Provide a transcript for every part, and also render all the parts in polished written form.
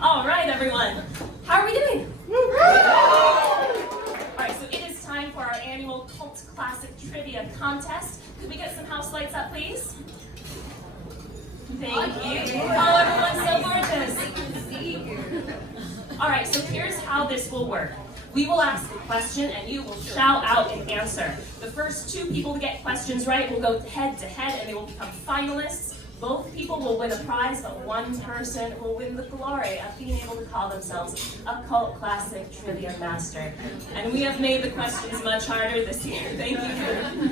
All right, everyone. How are we doing? All right, so it is time for our annual Cult Classic Trivia Contest. Could we get some house lights up, please? Thank you. Oh, everyone's so gorgeous. All right, so here's how this will work. We will ask a question and you will shout out an answer. The first two people to get questions right will go head to head and they will become finalists. Both people will win a prize, but one person will win the glory of being able to call themselves a Cult Classic Trivia Master. And we have made the questions much harder this year. Thank you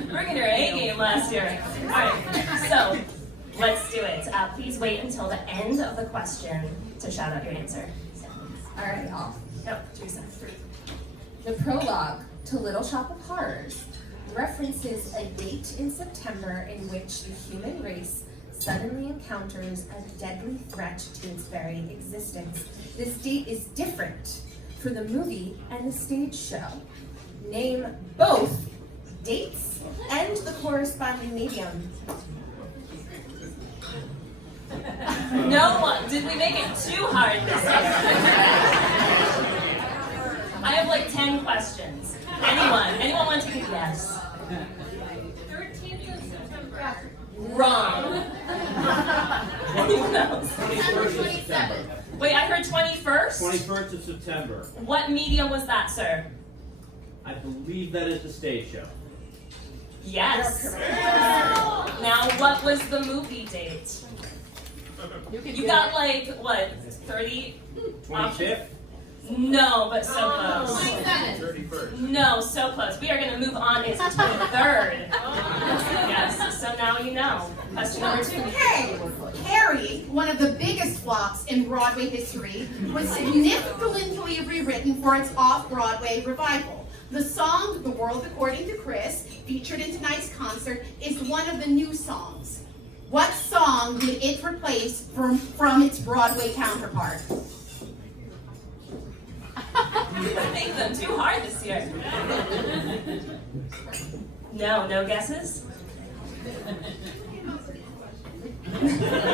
for bringing your A game last year. All right, so let's do it. Please wait until the end of the question to shout out your answer. All right, y'all. Yep, Teresa. The prologue to Little Shop of Horrors references a date in September in which the human race suddenly encounters a deadly threat to its very existence. This date is different for the movie and the stage show. Name both dates and the corresponding medium. No one. Did we make it too hard this year? I have like 10 questions. Anyone want to take a guess? 13th of September. Wrong. Anyone else? September 27th. Wait, I heard 21st? 21st of September. What medium was that, sir? I believe that is the stage show. Yes. Now, what was the movie date? You got like, what, 30? 25th? No, but so close. 27th. 31st. No, so close. We are going to move on. It's to the 3rd. Yes, so now you know. Question number 2. Okay, Carrie, one of the biggest flops in Broadway history, was significantly rewritten for its off-Broadway revival. The song, The World According to Chris, featured in tonight's concert, is one of the new songs. What song did it replace from its Broadway counterpart? I make them too hard this year. No guesses?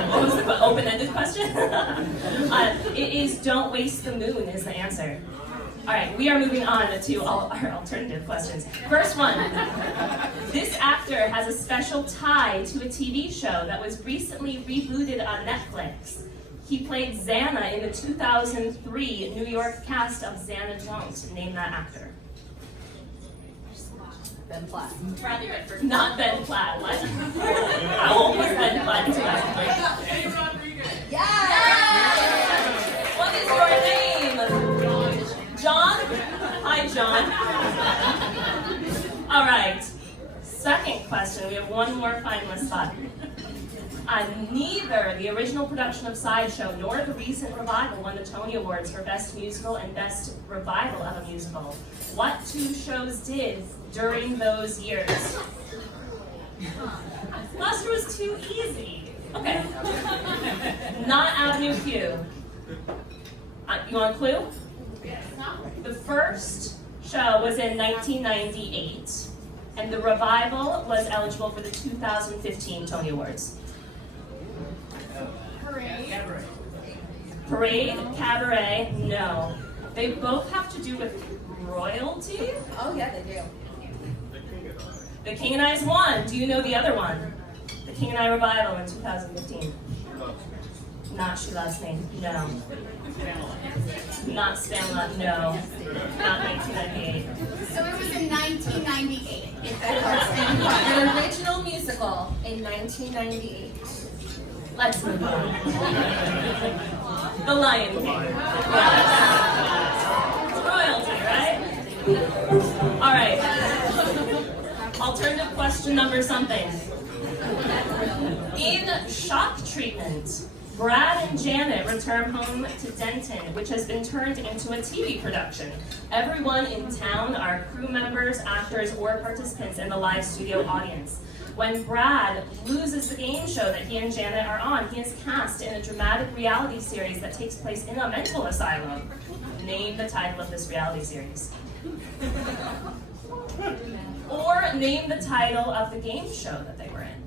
What was the open-ended question? It is Don't Waste the Moon is the answer. All right, we are moving on to all our alternative questions. First one. This actor has a special tie to a TV show that was recently rebooted on Netflix. He played Xana in the 2003 New York cast of Xana Jones. Name that actor. Ben Platt. Bradley Redford. Not Ben Platt. What? How old was Ben Platt in 2003? Yeah! What is your name? John? Hi, John. All right. Second question. We have one more finalist spot. Neither the original production of Sideshow nor the recent revival won the Tony Awards for Best Musical and Best Revival of a Musical. What two shows did during those years? Last year was too easy. Okay. Not Avenue Q. You want a clue? The first show was in 1998, and the revival was eligible for the 2015 Tony Awards. Parade, Cabaret, no. They both have to do with royalty. Oh yeah, they do. The King and I's one. Do you know the other one? The King and I revival in 2015. Not She Loves Me, no. Not Spanla, no. Not 1998. So it was in 1998. If that The original musical in 1998. Let's move on. The Lion King. It's royalty, right? All right. Alternative question number something. In Shock Treatment, Brad and Janet return home to Denton, which has been turned into a TV production. Everyone in town are crew members, actors, or participants in the live studio audience. When Brad loses the game show that he and Janet are on, he is cast in a dramatic reality series that takes place in a mental asylum. Name the title of this reality series. Or name the title of the game show that they were in.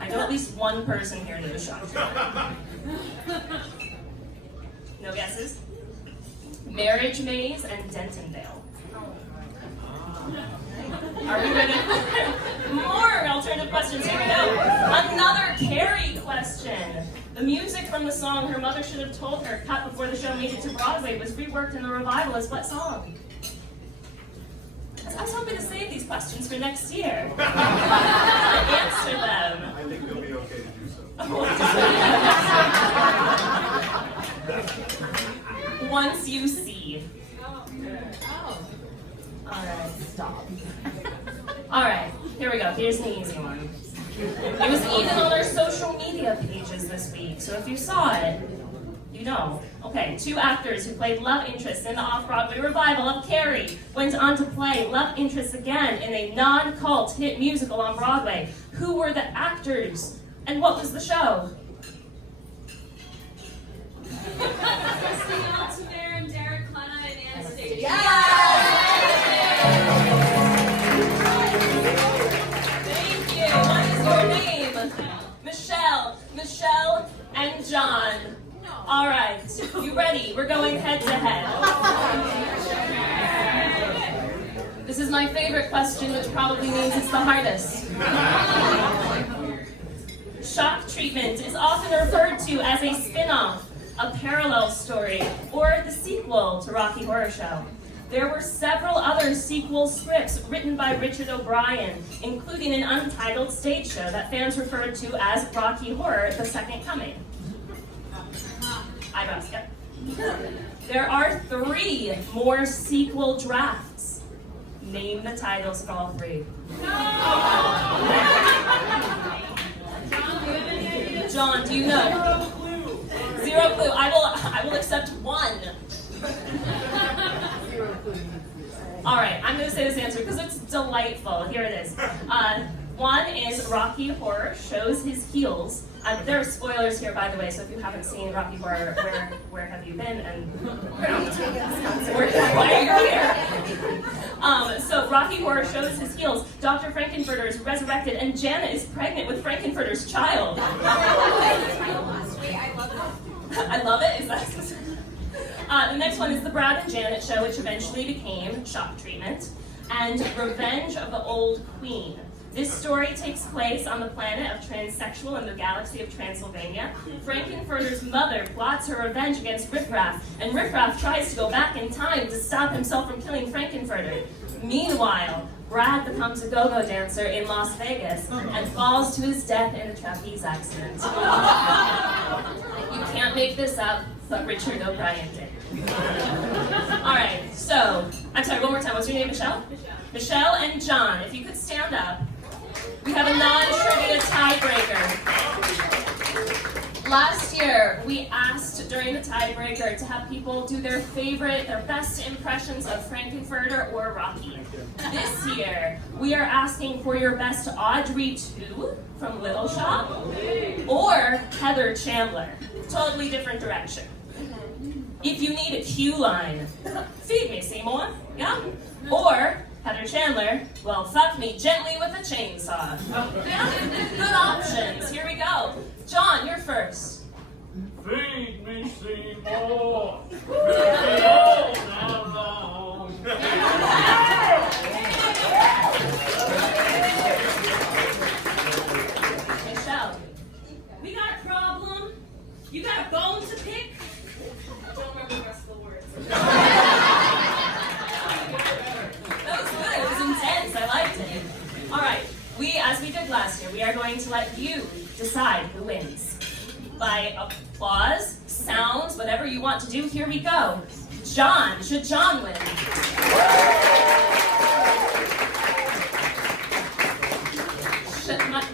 I know at least one person here knows Shock Treatment. No guesses? Marriage Maze and Dentonvale. Are we ready for more alternative questions? Here we go. Another Carrie question. The music from the song Her Mother Should Have Told Her, cut before the show made it to Broadway, was reworked in the revival as what song? I was hoping to save these questions for next year. Answer them. I think it'll be okay to do so. Once you see. Alright, stop. Alright, here we go. Here's an easy one. It was even on our social media pages this week, so if you saw it, you know. Okay, 2 actors who played love interests in the off-Broadway revival of Carrie went on to play love interests again in a non-cult hit musical on Broadway. Who were the actors? And what was the show? Christine Altamere and Derek Klena and Anastasia. Thank you. What is your name? Michelle. Michelle and John. All right. You ready? We're going head to head. This is my favorite question, which probably means it's the hardest. Shock treatment is often referred to as a spin-off, a parallel story, or the sequel to Rocky Horror Show. There were several other sequel scripts written by Richard O'Brien, including an untitled stage show that fans referred to as Rocky Horror: The Second Coming. Eyebrows, yep. There are 3 more sequel drafts. Name the titles for all 3. John, do you know? Zero clue. I will accept 1. All right, I'm going to say this answer because it's delightful. Here it is. 1 is Rocky Horror Shows His Heels. There are spoilers here, by the way, so if you haven't seen Rocky Horror, where have you been? And why are you here? So Rocky Horror Shows His Heels. Dr. Frankenfurter is resurrected, and Janet is pregnant with Frankenfurter's child. I love it. Is that? The next one is The Brad and Janet Show, which eventually became Shock Treatment, and Revenge of the Old Queen. This story takes place on the planet of transsexual in the galaxy of Transylvania. Frankenfurter's mother plots her revenge against Riffraff, and Riffraff tries to go back in time to stop himself from killing Frankenfurter. Meanwhile, Brad becomes a go-go dancer in Las Vegas and falls to his death in a trapeze accident. You can't make this up, but Richard O'Brien did. All right, so, I'm sorry, one more time. What's your name, Michelle? Michelle and John, if you could stand up. We have a non-trivia tiebreaker. Last year, we asked during the tiebreaker to have people do their best impressions of Frankenfurter or Rocky. This year, we are asking for your best Audrey 2 from Little Shop or Heather Chandler. Totally different direction. If you need a cue line, feed me, Seymour, yeah? Or Heather Chandler, well, fuck me gently with a chainsaw. Yeah? Good options. Here we go. John, you're first. Feed me, Seymour. Feed me all night long. Michelle, we got a problem. You got a bone to pick? I don't remember the rest of the words. That was good. It was intense. I liked it. All right. As we did last year, we are going to let you decide who wins. By applause, sounds, whatever you want to do, here we go. John, should John win?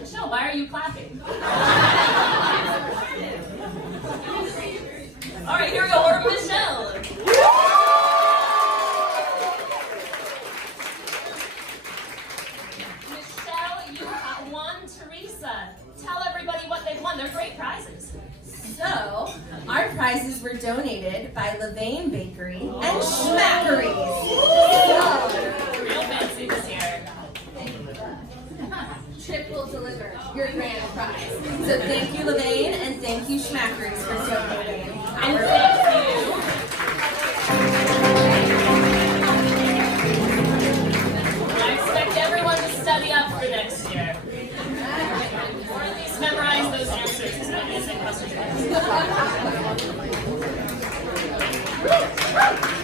Michelle, why are you clapping? All right, here we go. Order Michelle. Michelle, you have won. Teresa, tell everybody what they've won. They're great prizes. So, our prizes were donated by Levain Bakery and Schmackeries. Real fancy this year. Trip will deliver your grand prize. So thank you, Levain, and thank you, Schmackeries, for donating. And thank you those answers. Isn't that innocent questions?